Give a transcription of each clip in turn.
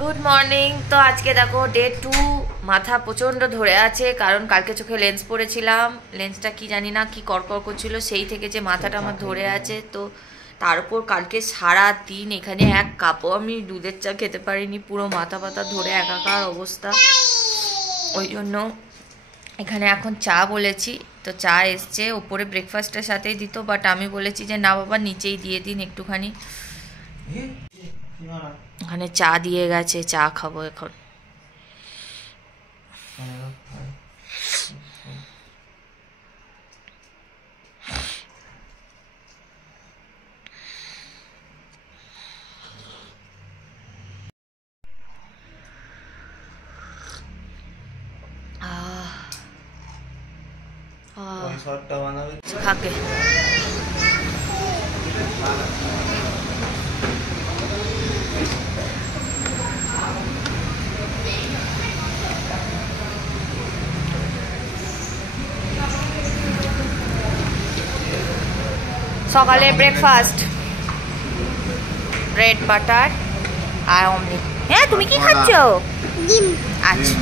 Good morning. তো আজকে দেখো ডে 2, মাথা প্রচণ্ড ধরে আছে কারণ কালকে চোখে লেন্স পরেছিলাম। লেন্সটা কি জানি না কি কড়কড় করছিল, সেই থেকে যে মাথাটা আমার ধরে আছে। তো তার উপর কালকে সারা দিন এখানে এক কাপও আমি দুধের চা খেতে পারিনি, পুরো মাথা ব্যথা ধরে একাকার অবস্থা। ওই জন্য এখানে এখন চা বলেছি, তো চা এসছে ওপরে ব্রেকফাস্টের সাথেই দিত, বাট আমি বলেছি যে না বাবা নিচেই দিয়ে দিন একটুখানি। ওখানে চা দিয়ে গেছে, চা খাবো এখন। খাকে সকালে ব্রেকফাস্ট ব্রেড বাটার আর অমলেট। হ্যাঁ তুমি কি খাচ্ছ? ডিম। আচ্ছা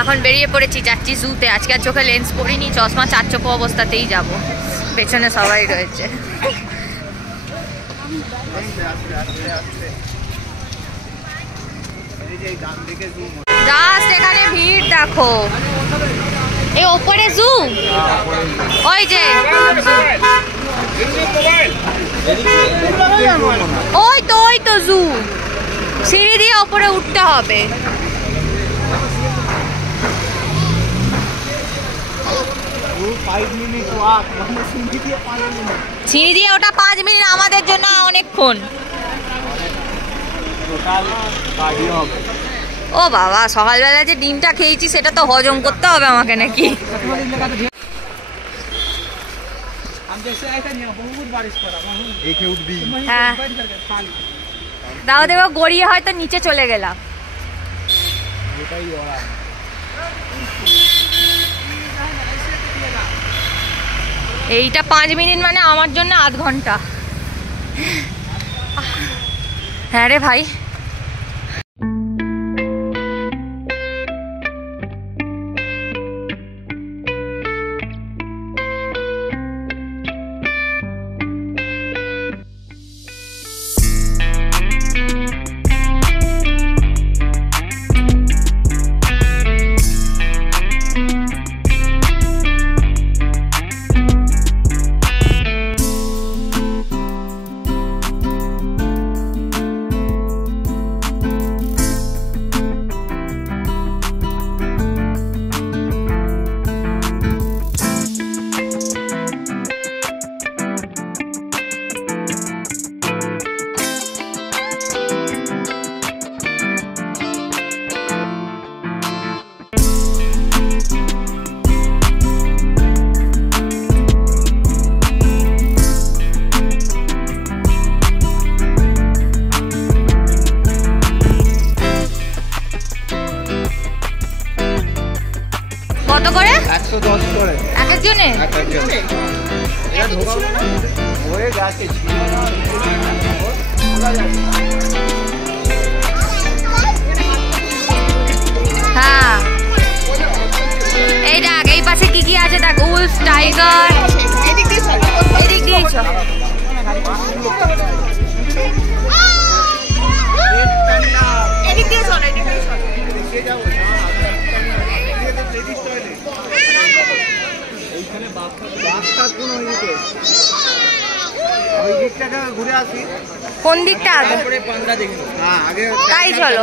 এখন বেরিয়ে পড়েছি, যাচ্ছি জুতে। আজকে আর চোখে লেন্স পরিনি, চশমা চার চোখো অবস্থাতেই যাব। পেছনে সবাই রয়েছে। জাস্ট এখানে ভিড় দেখো, এই ওপরে জু, ওই যে ওই তো জু, সিঁড়ি দিয়ে ওপরে উঠতে হবে। সিঁড়ি দিয়ে ওটা 5 মিনিট, আমাদের জন্য অনেকক্ষণ। ও বাবা, সকালবেলা যে ডিমটা খেয়েছি সেটা তো হজম করতে হবে আমাকে নাকি? হ্যাঁ দাও দেবো, গড়িয়ে হয়তো নিচে চলে গেলাম। এইটা 5 মিনিট মানে আমার জন্য আধ ঘন্টা। হ্যাঁ রে ভাই। 110 করে এক একজনে। হ্যাঁ এই দেখ এই পাশে কি কি আছে দেখ, উলফ, টাইগার। এদিক দিয়ে চল। কোন দিকটা আগে? তাই চলো।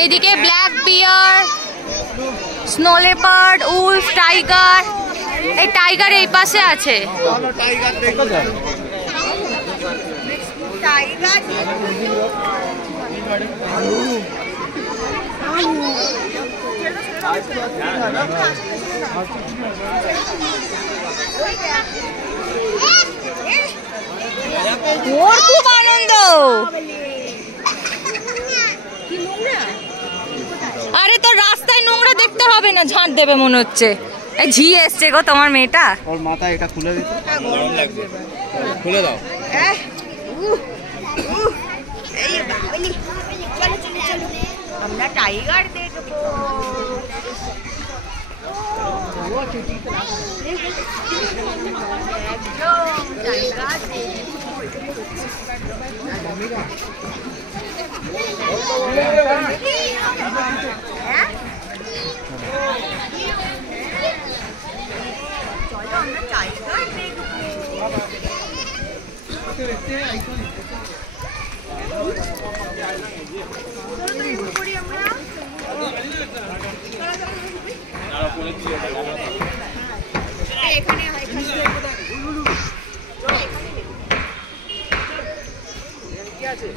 এইদিকে ব্ল্যাক বিয়ার, স্নো লেপার্ড, উলফ, টাইগার। এই টাইগার এই পাশে আছে। ওর খুব আনন্দ। আরে তোর রাস্তায় নোংরা দেখতে হবে না, ঝাঁট দেবে মনে হচ্ছে। এই ঝি এসছে গো তোমার মেয়েটা। ওর মাথা এটা খুলে দিতে, খুলে দাও। আমরা টাইগার দেখবো।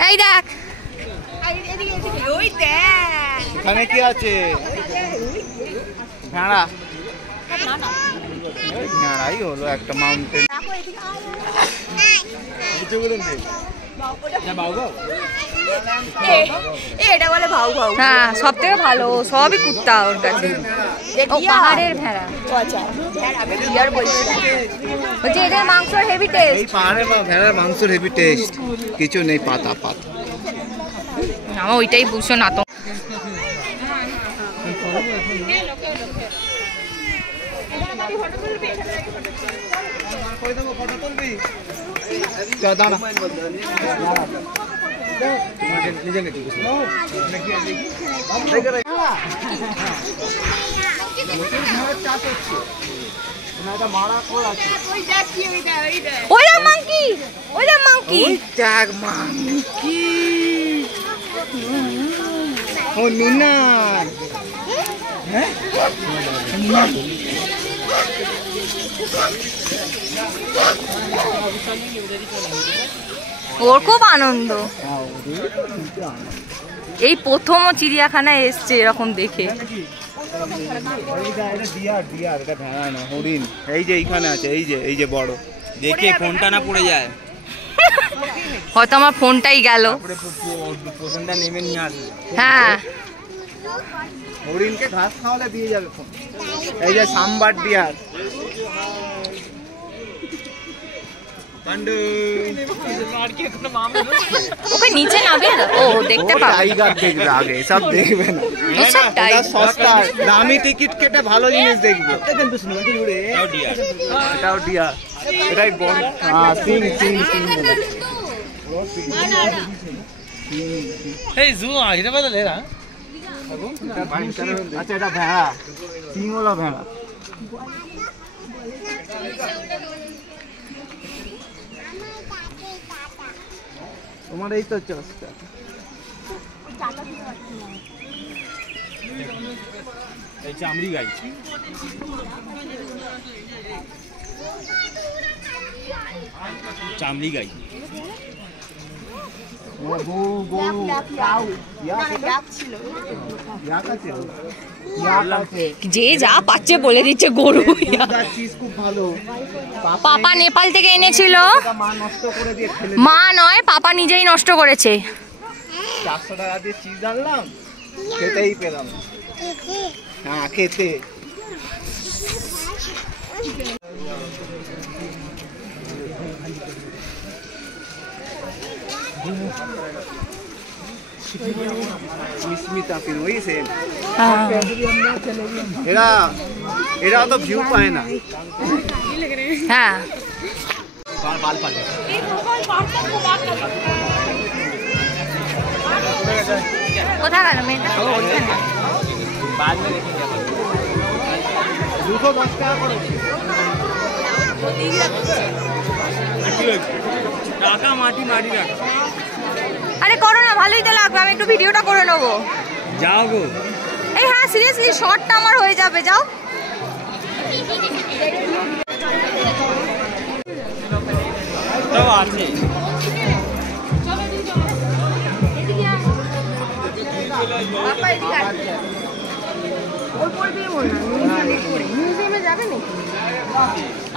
এই দেখ এখানে কি আছে? ভেড়া, ভেড়াই হলো একটা মাউন্টেন। হ্যাঁ সব থেকে ভালো, সবই কুত্তা ওর কাছে। পাহাড়ের ভেড়া বলছে এদের মাংস হেভি টেস্ট। এই পাহাড়ের ভেড়ার মাংসের হেভি টেস্ট, কিছু নেই, পাতা পাতা। আমার ওইটাই বুঝছো না তো। ওর খুব আনন্দ। এই প্রথম চিড়িয়াখানায় এসছে এরকম দেখে। এই যে এইখানে আছে, এই যে বড়, দেখে ফোনটা না পড়ে যায়। হয়তো আমার ফোনটাই গেল। ফোনটা নেমে নিয়ে আসবে। হ্যাঁ হরিণকে ঘাস খাওয়ালে দিয়ে যাবে ফোন। এই যে সাম্বার ডিয়ার, ওকে নিচে নামে। ও দেখতে পাবে, টাইগার দেখবে আগে, সব দেখবে না। সস্তা দামি টিকিট কেটে ভালো জিনিস দেখবে। এটাও ডিয়ার, এটাই বড়। হ্যাঁ সিং সিং সিং। এই জু আগে বদলে না। আচ্ছা এটা ভেড়া, সিংওয়ালা ভেড়া। তোমার এই তো চস্তা। এই চামড়ি গাই, চামড়ি গাই। যে যা পাচ্ছে বলে দিচ্ছে গরু। খুব ভালো। পাপা নেপাল থেকে এনেছিল। মা নয়, পাপা নিজেই নষ্ট করেছে। 400 টাকা দিয়ে চিজ আনলাম, খেতেই পেলাম। হ্যাঁ খেতে स्मिता फिर वही सेम। हाँ एरा तो व्यू पाए ना। हाँ बाल पाल কোথা গেল মেয়েটা? बाद में देखेंगे 210 টাকা করে টাকা মাটি মাটি রাখ। আরে করো না, ভালোই তো লাগবে। আমি একটু ভিডিওটা করে নেবো। যাও গো। এই হ্যাঁ সিরিয়াসলি শর্টটা আমার হয়ে যাবে, যাও। তো আছে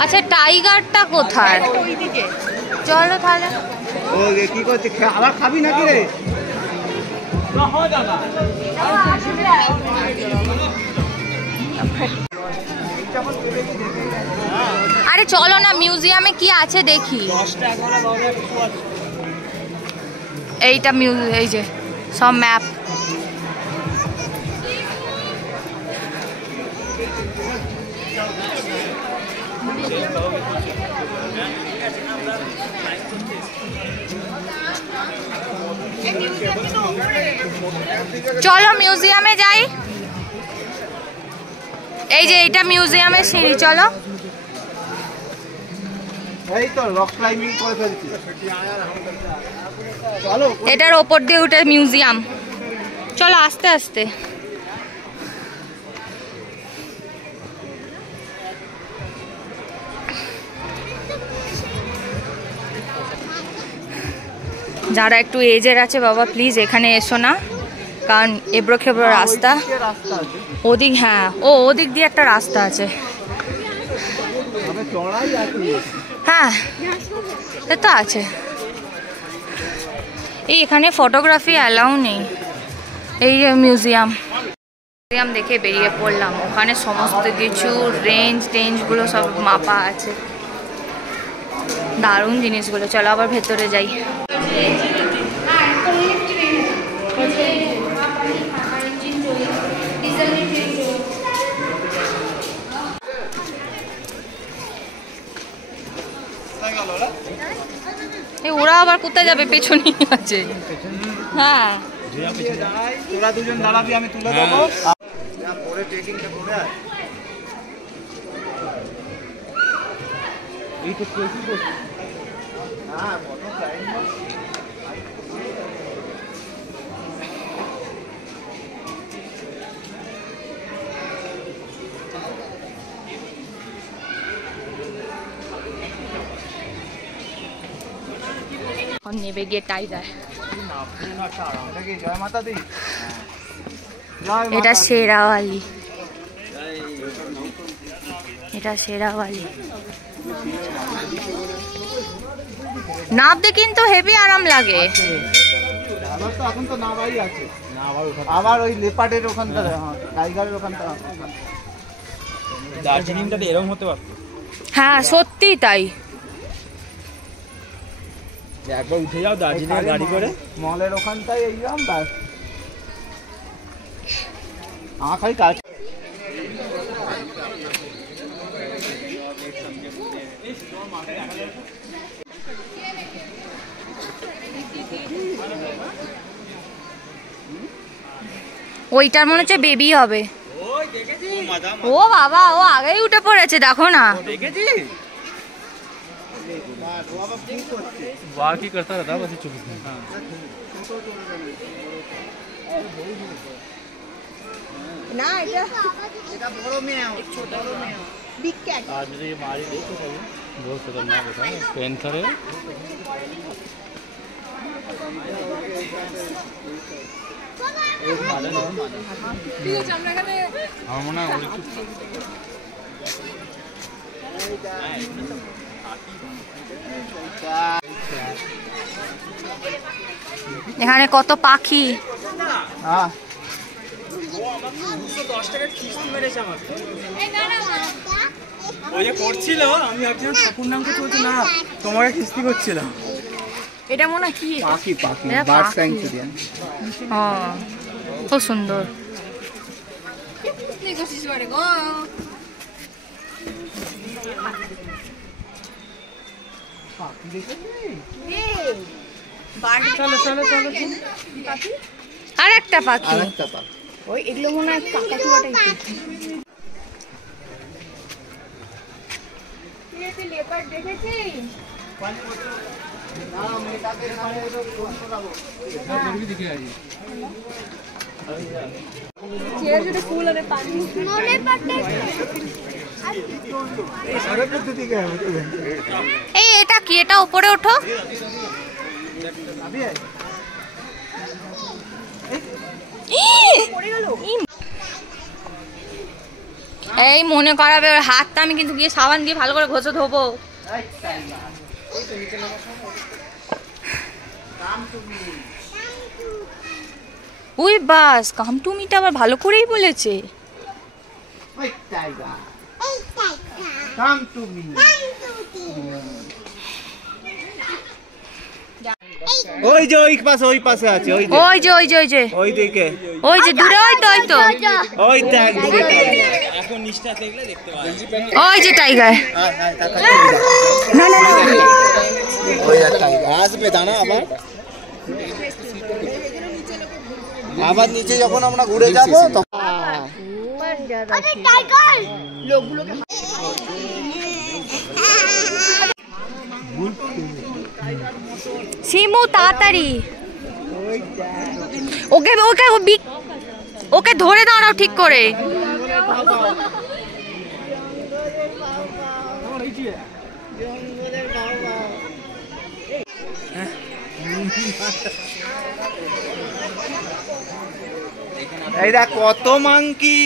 আচ্ছা টাইগারটা কোথায়? চলো তাহলে। ও কি করছিস? আবার খাবি নাকি রে? আরে চলো না, মিউজিয়ামে কি আছে দেখি। এইটা এই যে সব ম্যাপ। চলো মিউজিয়ামে যাই। এই যে এইটা মিউজিয়ামের সিঁড়ি, চলো। এই তো রক ক্লাইম্বিং করে ফেলছি। চলো এটার ওপর দিয়ে উঠে মিউজিয়াম। চলো আস্তে আস্তে। যারা একটু এজের আছে বাবা প্লিজ এখানে এসো না, কারণ এবড়ো খেবড়ো রাস্তা। ওদিক হ্যাঁ ওদিক দিয়ে একটা রাস্তা আছে। হ্যাঁ সে তো আছে। এই এখানে ফটোগ্রাফি অ্যালাউ নেই। এই যে মিউজিয়াম দেখে বেরিয়ে পড়লাম। ওখানে সমস্ত কিছু রেঞ্জগুলো সব মাপা আছে। দারুণ জিনিসগুলো। চলো আবার ভেতরে যাই। ওরা আবার কোথায় যাবে? পেছনেই আছে। হ্যাঁ তোরা দুজন দাঁড়াবি, আমি তুলে দেবো। পরে ট্রেকিংটা করে আয়। এই তো ট্রেকিং করছি। হ্যাঁ বলো ক্লাইম্ব। নেবে গিয়ে টাইগার। জয় মাতা দি। এটা শেরাওয়ালি। এটা শেরাওয়ালি। নাবতে কিন্তু হেভি আরাম লাগে। আবার তো এখন তো নাবাই আছে। আবার ওই লেপার্ডের ওখানটা, টাইগারের ওখানটা। দার্জিলিংটাতে এরকম হতে পারত। হ্যাঁ সত্যি তাই। একবার উঠে যাও দার্জিলিং গাড়ি করে, মলের ওখানটায় এইরকম ব্যাস। খাই কাজ। ওইটার মনে হচ্ছে বেবি হবে। ও বাবা ও আগেই উঠে পড়েছে, দেখো না। वाह की करता रहता बस चुप। ना এটা বড় মেয়ে, एक छोटा मेয়ে, बिग कैट। आज मुझे ये मारी देखो कभी, बहुत खतरनाक होता है। पैंथर है। एक मारे ना ठीक है আমরা এখানে আমরা না ওই এখানে কত পাখি। 210 টাকার কিস্তি মেরেছে আমার। ওই যে করছিল, আমি ভাবছিলাম ঠাকুর নাম করতে বলছে না, তোমাকে কিস্তি করছিল। এটা মনে হয় কি? পাখি পাখি এটা বার্ড পাখি। স্যাংচুরিয়ান। খুব সুন্দর। চলো চলো চলো। আর একটা পাখি। আরেকটা পাখি। ওই এগুলো মনে হয় কাকাতুয়া টাইপের। লেপার্ড দেখেছিস? এই এটা কি? এটা উপরে ওঠো। এই মনে করাবে ওর হাতটা, আমি কিন্তু গিয়ে সাবান দিয়ে ভালো করে ঘষে ধোবো। ওই বাস, কাম টু মিটা আবার ভালো করেই বলেছে। ওই টাইগার কাম টু মি। ওই যে ওই পাশে, ওই পাশে আছে, ওই যে ওই যে ওই যে ওই যে ওই দিকে, ওই যে দূরে, ওই তো ওই তো ওই দেখ দূরে টাইগার। এখন নিচটা দেখলে দেখতে পাবে। ওই যে টাইগার। ওই দেখ টাইগার আসবে, দাঁড়া আবার। আবার নিচে যখন আমরা ঘুরে যাব তখন শিমু তাড়াতাড়ি ওকে ওকে ওকে ধরে দাঁড়াও ঠিক করে। এই দেখ কত মাংকি।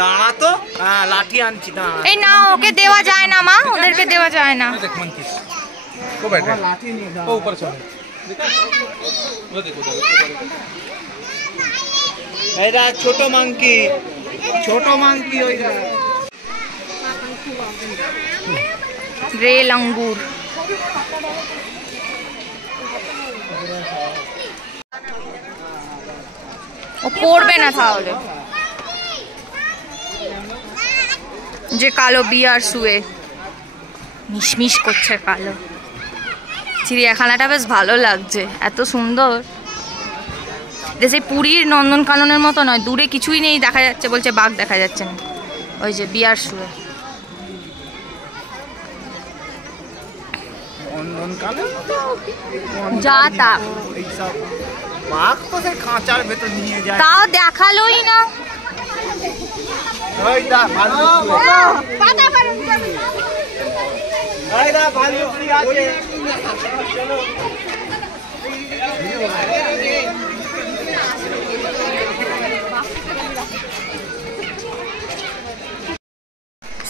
দাঁড়া তো, হ্যাঁ লাঠি আনছি, দাঁড়া। এই না, ওকে দেওয়া যায় না মা, ওদেরকে দেওয়া যায় না। লাঠি নিয়ে যাও। ऊपर चलो। वो देखो এই দেখ ছোট মাংকি, ছোট মাংকি ওই দেখ। রেল আঙ্গুর। ও পড়বে না তাহলে। যে কালো বিয়ার শুয়ে মিশমিশ করছে কালো। চিড়িয়াখানাটা বেশ ভালো লাগছে, এত সুন্দর। সেই পুরীর নন্দনকাননের মতো নয়, দূরে কিছুই নেই দেখা যাচ্ছে, বলছে বাঘ দেখা যাচ্ছে না। ওই যে বিয়ার শুয়ে। নন্দনকানন যা তা এইসব বাঘ তো সেই খাঁচার ভেতর নিয়ে যায়। তাও দেখালোই না। ওই দেখ ভাল্লুক, ওই দেখ ভাল্লুক আছে।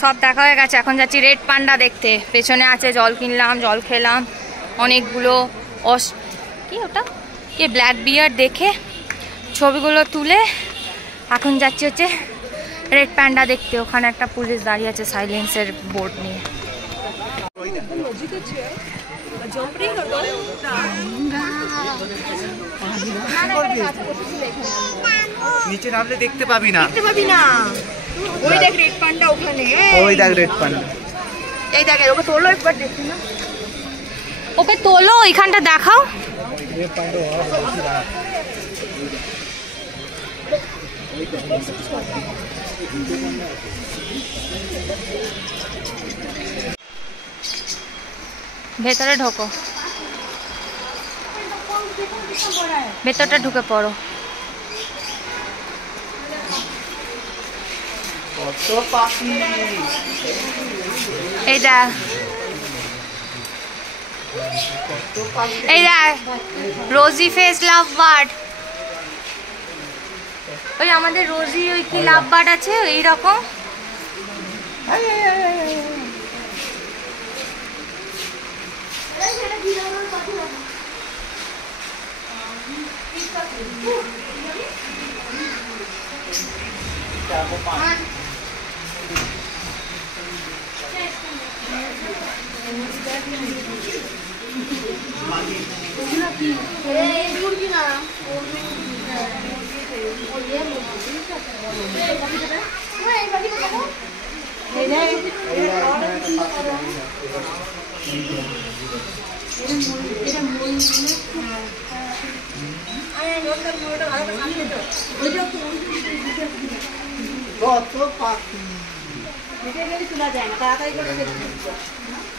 সব দেখা হয়ে গেছে, এখন যাচ্ছি রেড পান্ডা দেখতে। পেছনে আছে, জল কিনলাম, জল খেলাম অনেকগুলো। কি ওটা কি ব্ল্যাক বিয়ার দেখে ছবিগুলো তুলে এখন যাচ্ছি হচ্ছে রেড পান্ডা দেখতে। ওখানে একটা পুলিশ দাঁড়িয়ে আছে সাইলেন্সের বোর্ড নিয়ে। নিচে নামলে দেখতে পাবি না, দেখতে পাবি না। ওই দেখ রেড পান্ডা ওখানে। ওই দেখ রেড পান্ডা। এই দেখ, ওকে তোলো একবার দেখি না। ওকে তোলো, ওইখানটা দেখাও। ভেতরে ঢোকো, ভেতরটা ঢুকে পড়ো। কত পাখি। এই দেখ, এই দেখ রোজি ফেস লাভ বার্ড। ওই আমাদের রোজি ওই কি লাভ বার্ড আছে এইরকম।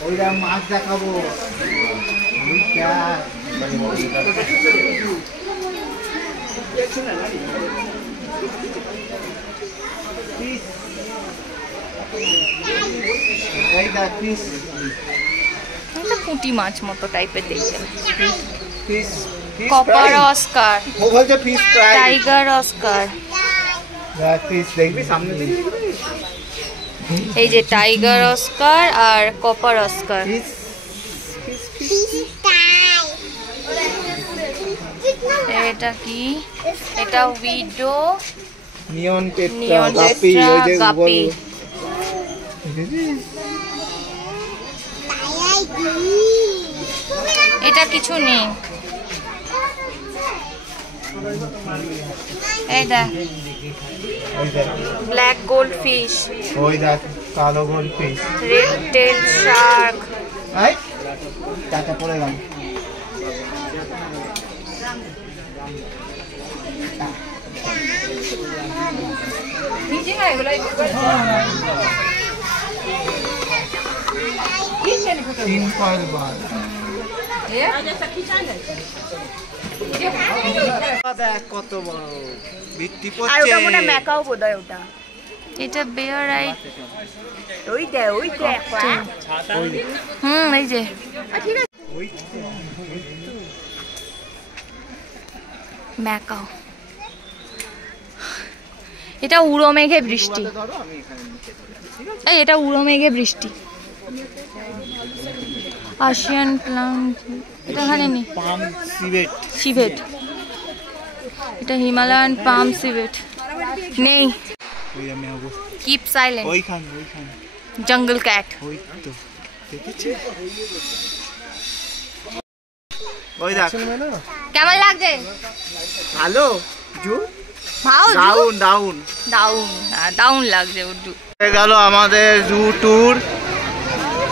ওইটা মাছ দেখাবো পুঁটি মাছ মতো টাইপের দেখতে। কপার অস্কার, টাইগার অস্কার, দেখবি সামনে এই যে টাইগার অস্কার আর কপার অস্কার। এটা কি? এটা উইডো নিয়ন নিয়ন গাপি। এটা কিছু নেই। এই দেখ ব্ল্যাক গোল্ড ফিশ, ওই দেখ কালো gold fish, red tail Shark. এই টাটা পড়ে গেল। কত বড় বৃষ্টি পড়ছে। ম্যাকাও বোধহয় ওটা। এটা বেয়ার আই। ওই দেখ এই যে ম্যাকাও। এটা উড়ো মেঘে বৃষ্টি। এই এটা উড়ো মেঘে বৃষ্টি। আশিয়ান প্লান্ট এটা এখানে নেই। Palm civet, civet. এটা হিমালয়ান পাম সিভেট নেই। ওই আমি অবস্থা কিপ সাইলেন্ট। ওইখান জঙ্গল ক্যাট। ওই তো দেখেছিস? ওই দেখ কেমন লাগছে? ভালো জু ভাও ডাউন ডাউন ডাউন ডাউন লাগছে উর্দু। হয়ে গেল আমাদের জু ট্যুর,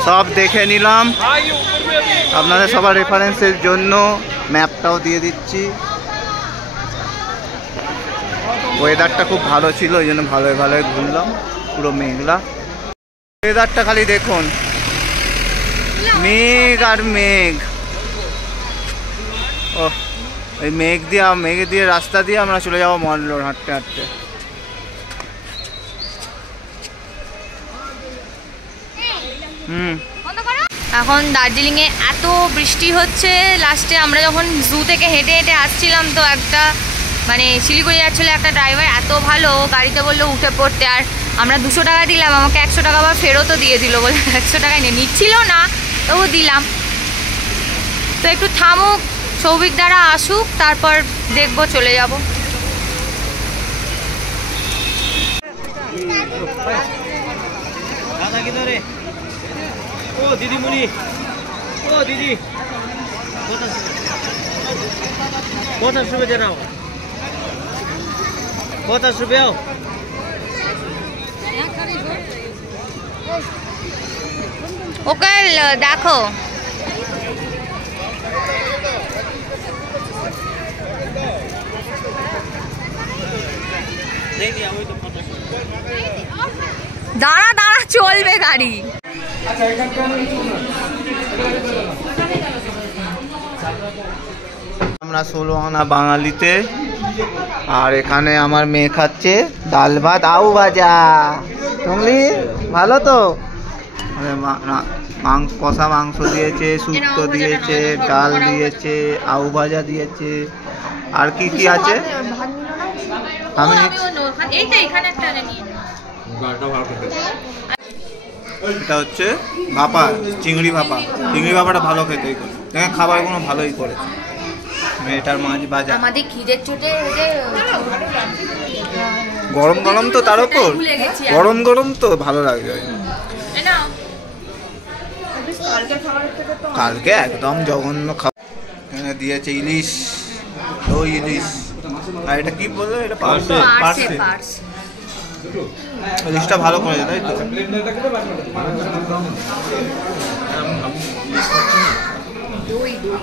সব দেখে নিলাম। আপনাদের সবার রেফারেন্সের জন্য ম্যাপটাও দিয়ে দিচ্ছি। ওয়েদারটা খুব ভালো ছিল, ওই জন্য ভালোই ভালোই ঘুরলাম। পুরো মেঘলা ওয়েদারটা, খালি দেখুন মেঘ আর মেঘ। ও এই মেঘ দিয়ে রাস্তা দিয়ে আমরা চলে যাবো মল রোড হাঁটতে হাঁটতে। এখন দার্জিলিংয়ে এত বৃষ্টি হচ্ছে। লাস্টে আমরা যখন জু থেকে হেঁটে হেঁটে আসছিলাম, তো একটা মানে শিলিগুড়ি যাচ্ছিলো একটা ড্রাইভার, এত ভালো গাড়িতে বললো উঠে পড়তে। আর আমরা 200 টাকা দিলাম, আমাকে 100 টাকা আবার ফেরতও দিয়ে দিল। বলে 100 টাকায় নিচ্ছিল না, তবু দিলাম। তো একটু থামুক, সৌভিক দ্বারা আসুক, তারপর দেখবো, চলে যাব। ও দিদিমণি, ও দিদি, কোথায় শুবে জানাও, কোথায় শুবে? ওকে দেখো, দাঁড়া দাঁড়া চলবে গাড়ি। আমরা 16 আনা বাঙালিতে, আর এখানে আমার মেয়ে খাচ্ছে ডাল ভাত আউ ভাজা। টুংলি ভালো তো? কষা মাংস দিয়েছে, শুক্তো দিয়েছে, ডাল দিয়েছে, আউ ভাজা দিয়েছে, আর কি কি আছে আমি এটা হচ্ছে ভাপা, চিংড়ি ভাপা। চিংড়ি ভাপাটা ভালো খেতে দেখে, খাবারগুলো ভালোই করেছে। মেয়েটার মাছ ভাজা, আমাদের খিদের চোটে গরম গরম তো তার উপর, ভুলে গেছি আমি। গরম গরম তো ভালো লাগবে। এই নাও। কালকে খাবারের থেকে তো কালকে একদম জঘন্য খাবার। এখানে দিয়েছে ইলিশ, দই ইলিশ, আর এটা কি বললো, এটা পার্সে পার্সে। পার্সে। ইলিশটা ভালো করে তাই তো। দই দই।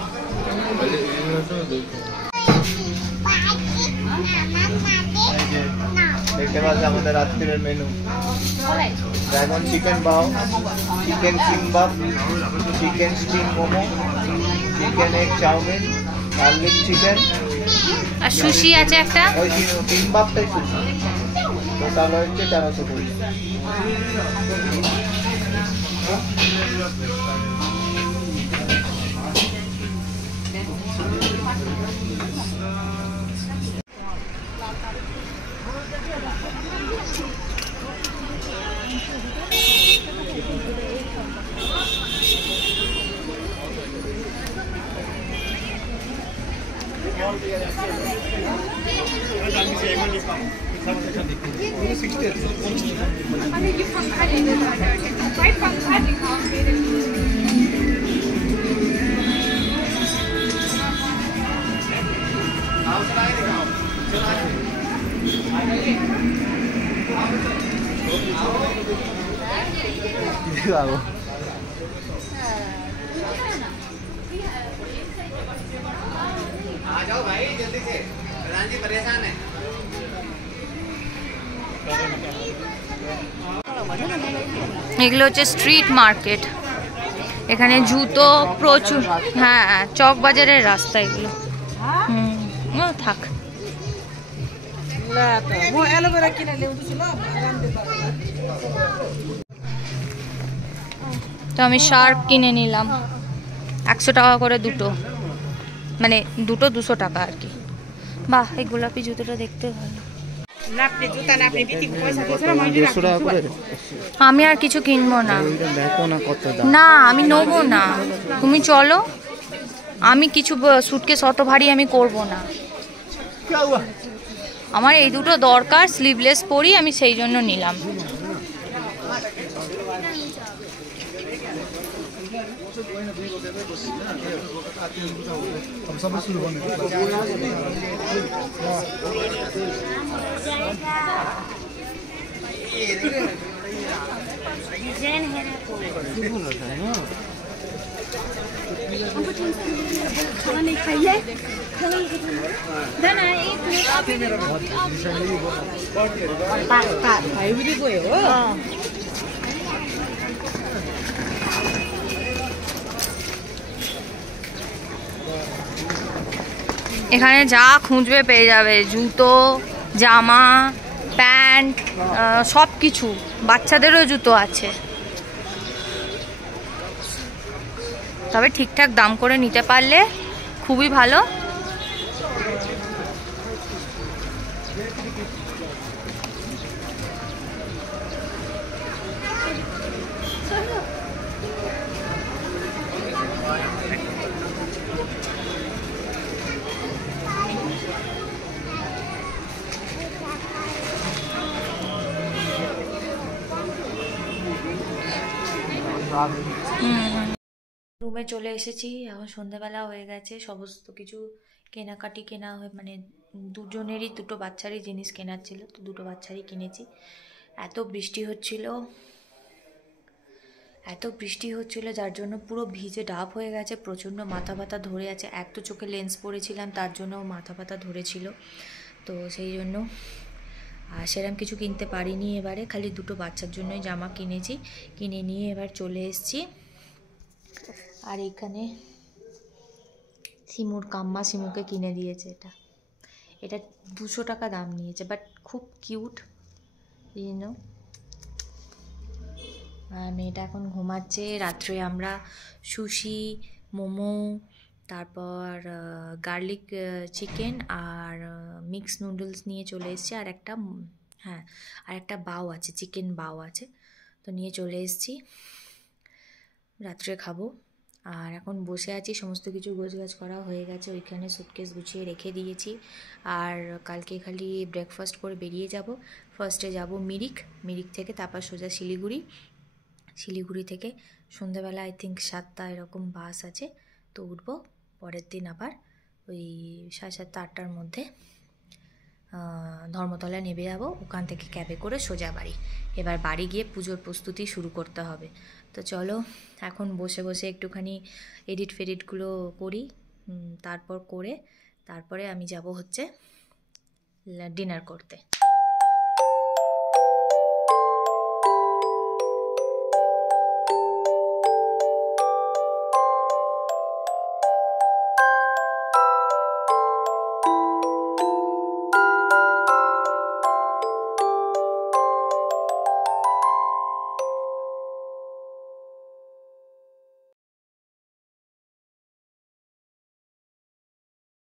দেখতে পাচ্ছি আমাদের রাত্রির menu, dragon chicken bao, chicken kimbap, chicken steam momo, chicken egg chow mein, garlic chicken, আর সুশি আছে একটা। ওই কিমবাপটাই সুশি। টোটাল হচ্ছে 1320। এগুলো হচ্ছে স্ট্রিট মার্কেট। এখানে জুতো প্রচুর। হ্যাঁ, চক বাজারের রাস্তা এগুলো। থাক। তো আমি শার্প কিনে নিলাম 100 টাকা করে দুটো, মানে দুটো 200 টাকা আর কি। বাহ, এই গোলাপি জুতোটা দেখতে ভালো। আমি আর কিছু কিনবো না। দেখো না কত দাম। না, আমি নেবো না, তুমি চলো। আমি কিছু সুটকেস অত ভারী আমি করব না। আমার এই দুটো দরকার, স্লিভলেস পরি আমি, সেই জন্য নিলাম। खाना नहीं खाइए এখানে যা খুঁজবে পেয়ে যাবে, জুতো, জামা, প্যান্ট, সব কিছু। বাচ্চাদেরও জুতো আছে, তবে ঠিকঠাক দাম করে নিতে পারলে খুবই ভালো। রুমে চলে এসেছি, এখন সন্ধ্যাবেলা হয়ে গেছে। সমস্ত কিছু কেনাকাটি কেনা হয়ে, মানে দুজনেরই, দুটো বাচ্চারই জিনিস কেনার ছিল, তো দুটো বাচ্চারই কিনেছি। এত বৃষ্টি হচ্ছিল যার জন্য পুরো ভিজে ডাব হয়ে গেছে, প্রচণ্ড মাথা ব্যথা ধরে আছে। এক তো চোখে লেন্স পরেছিলাম, তার জন্য মাথা ব্যথা ধরেছিল, তো সেই জন্য আর সেরকম কিছু কিনতে পারিনি এবারে। খালি দুটো বাচ্চার জন্যই জামা কিনেছি, কিনে নিয়ে এবার চলে এসেছি। আর এখানে সিমুর কাম্মা সিমুকে কিনে দিয়েছে এটা 200 টাকা দাম নিয়েছে, বাট খুব কিউট, আর মেয়েটা এখন ঘুমাচ্ছে। রাত্রে আমরা সুশি, মোমো, তারপর গার্লিক চিকেন আর মিক্স নুডলস নিয়ে চলে এসেছি। আর একটা বাও আছে, চিকেন বাও আছে, তো নিয়ে চলে এসেছি, রাত্রে খাবো। আর এখন বসে আছি, সমস্ত কিছু গোছগাছ করা হয়ে গেছে, ওইখানে সুটকেস গুছিয়ে রেখে দিয়েছি। আর কালকে খালি ব্রেকফাস্ট করে বেরিয়ে যাব। ফার্স্টে যাব মিরিক থেকে তারপর সোজা শিলিগুড়ি থেকে সন্ধ্যাবেলা আই থিঙ্ক 7টা এরকম বাস আছে, তো উঠবো। পরের দিন আবার ওই 7:30 8টার মধ্যে ধর্মতলা নেমে যাবো, ওখান থেকে ক্যাবে করে সোজা বাড়ি। এবার বাড়ি গিয়ে পুজোর প্রস্তুতি শুরু করতে হবে। তো চলো এখন বসে বসে একটুখানি ফেডিটগুলো করি, তারপরে আমি যাব হচ্ছে ডিনার করতে।